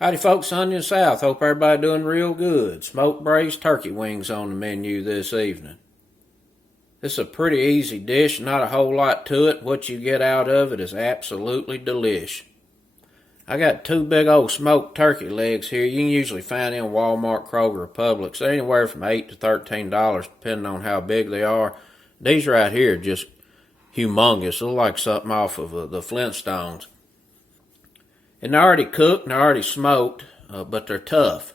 Howdy folks, Onion South. Hope everybody doing real good. Smoked braised turkey wings on the menu this evening. This is a pretty easy dish, not a whole lot to it. What you get out of it is absolutely delish. I got two big old smoked turkey legs here. You can usually find them in Walmart, Kroger, or Publix. They're anywhere from $8 to $13 depending on how big they are. These right here are just humongous. They look like something off of the Flintstones. And they're already cooked and they're already smoked, but they're tough.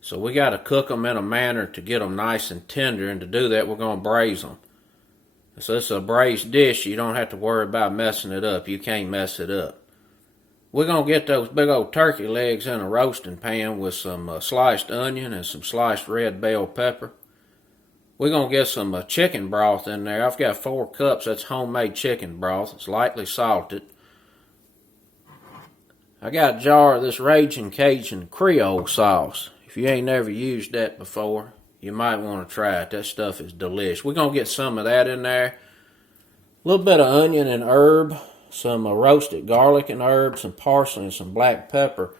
So we got to cook them in a manner to get them nice and tender, and to do that we're going to braise them. So this is a braised dish. You don't have to worry about messing it up. You can't mess it up. We're going to get those big old turkey legs in a roasting pan with some sliced onion and some sliced red bell pepper. We're going to get some chicken broth in there. I've got 4 cups. That's homemade chicken broth. It's lightly salted. I got a jar of this Raging Cajun Creole sauce. If you ain't never used that before, you might want to try it. That stuff is delish. We're going to get some of that in there. A little bit of onion and herb, some roasted garlic and herb, some parsley and some black pepper.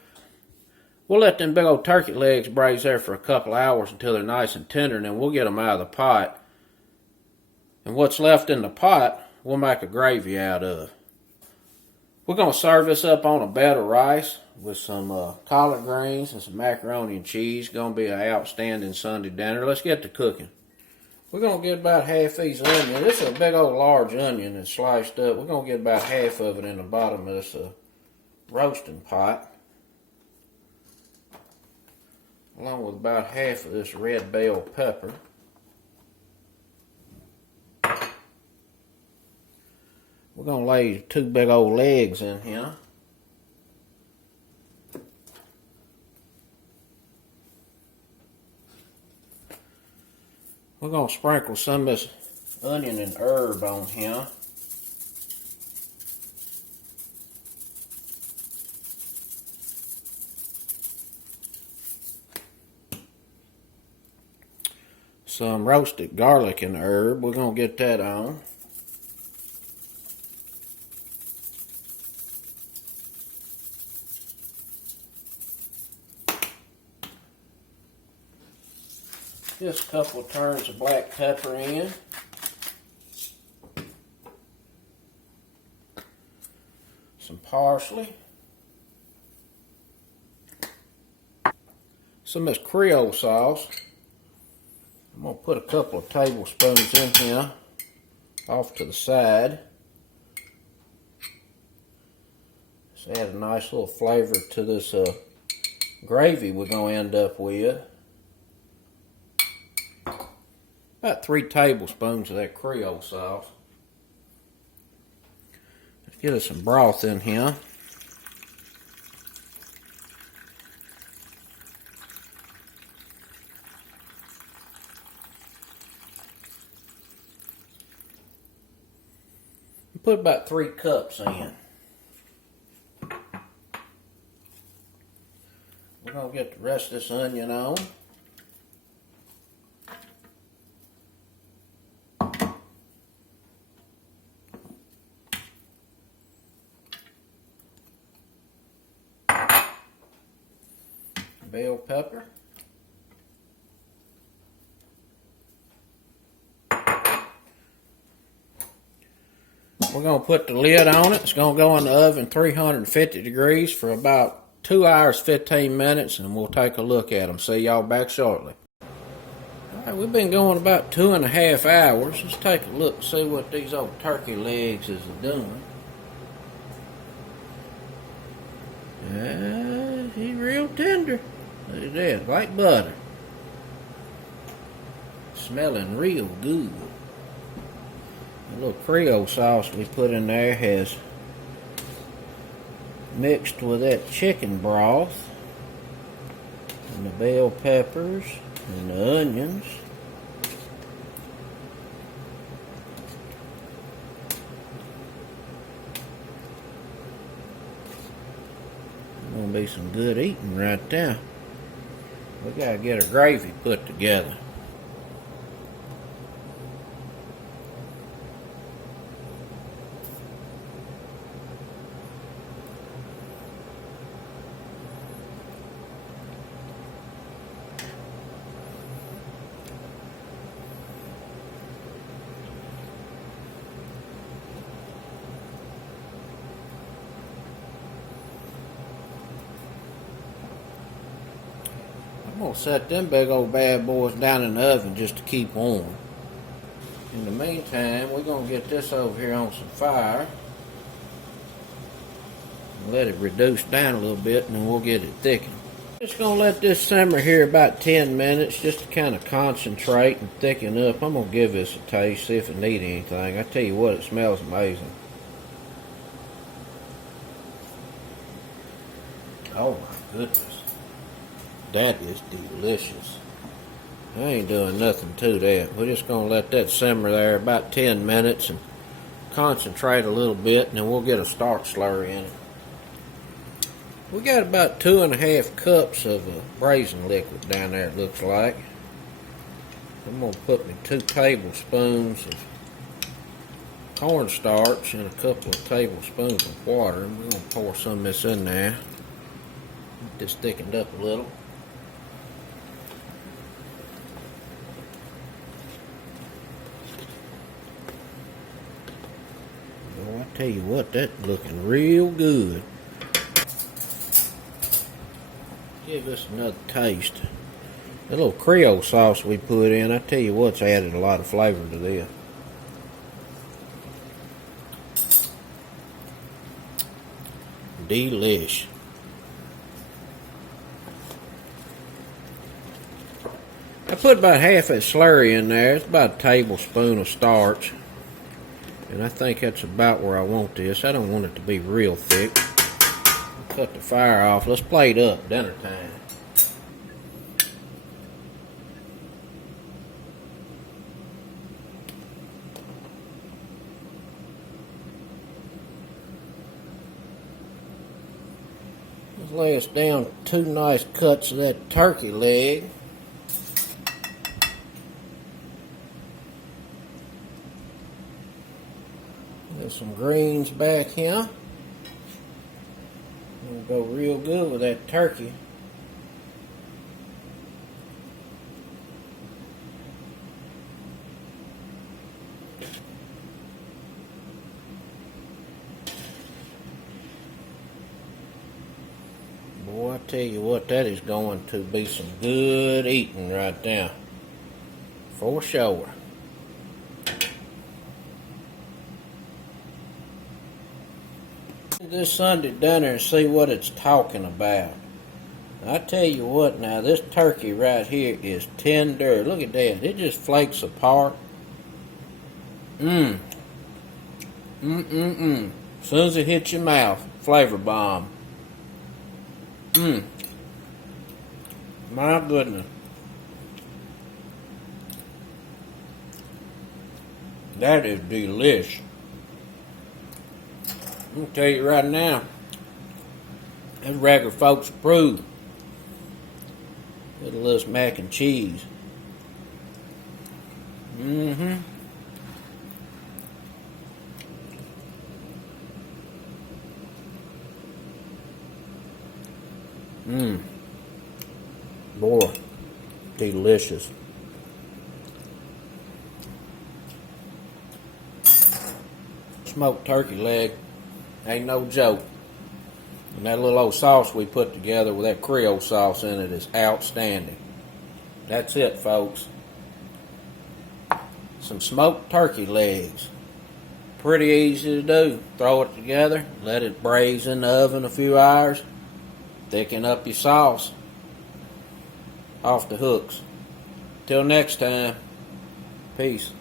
We'll let them big old turkey legs braise there for a couple hours until they're nice and tender, and then we'll get them out of the pot. And what's left in the pot, we'll make a gravy out of. We're going to serve this up on a bed of rice with some collard greens and some macaroni and cheese. Going to be an outstanding Sunday dinner. Let's get to cooking. We're going to get about half these onions. This is a big old large onion that's sliced up. We're going to get about half of it in the bottom of this roasting pot, along with about half of this red bell pepper. We're going to lay 2 big old legs in here. We're going to sprinkle some of this onion and herb on here. Some roasted garlic and herb. We're going to get that on. Just a couple of turns of black pepper in. Some parsley. Some of this Creole sauce. I'm going to put a couple of tablespoons in here off to the side. Just add a nice little flavor to this gravy we're going to end up with. About 3 tablespoons of that Creole sauce. Let's get us some broth in here. Put about 3 cups in. We're going to get the rest of this onion on. Bell pepper. We're going to put the lid on it. It's going to go in the oven 350 degrees for about 2 hours, 15 minutes, and we'll take a look at them. See y'all back shortly. All right, we've been going about 2.5 hours. Let's take a look and see what these old turkey legs is doing. He's real tender. Look at that, like butter. Smelling real good. The little Creole sauce we put in there has mixed with that chicken broth and the bell peppers and the onions. Gonna be some good eating right there. We gotta get a gravy put together. gonna set them big old bad boys down in the oven just to keep warm. In the meantime, we're gonna get this over here on some fire. Let it reduce down a little bit and then we'll get it thickened. Just gonna let this simmer here about 10 minutes just to kind of concentrate and thicken up. I'm gonna give this a taste, see if it needs anything. I tell you what, it smells amazing. Oh my goodness. That is delicious. I ain't doing nothing to that. We're just gonna let that simmer there about 10 minutes and concentrate a little bit, and then we'll get a starch slurry in it. We got about 2.5 cups of braising liquid down there, it looks like. I'm going to put me 2 tablespoons of cornstarch and a couple of tablespoons of water. And we're going to pour some of this in there. Get this thickened up a little. Oh, I tell you what, that's looking real good. Give this another taste. That little Creole sauce we put in, I tell you what's added a lot of flavor to this. Delish. I put about half that slurry in there. It's about a tablespoon of starch. And I think that's about where I want this. I don't want it to be real thick. Cut the fire off. Let's plate up. Dinner time. Let's lay us down 2 nice cuts of that turkey leg. There's some greens back here. Go real good with that turkey. Boy, I tell you what, that is going to be some good eating right there. For sure. This Sunday dinner and see what it's talking about. I tell you what now, this turkey right here is tender. Look at that. It just flakes apart. As soon as it hits your mouth, flavor bomb. My goodness. That is delish. I'm going to tell you right now, that's regular folks approved. Little less mac and cheese. Boy, delicious. Smoked turkey leg. Ain't no joke. And that little old sauce we put together with that Creole sauce in it is outstanding. That's it, folks. Some smoked turkey legs. Pretty easy to do. Throw it together, let it braise in the oven a few hours, thicken up your sauce. Off the hooks. Till next time. Peace.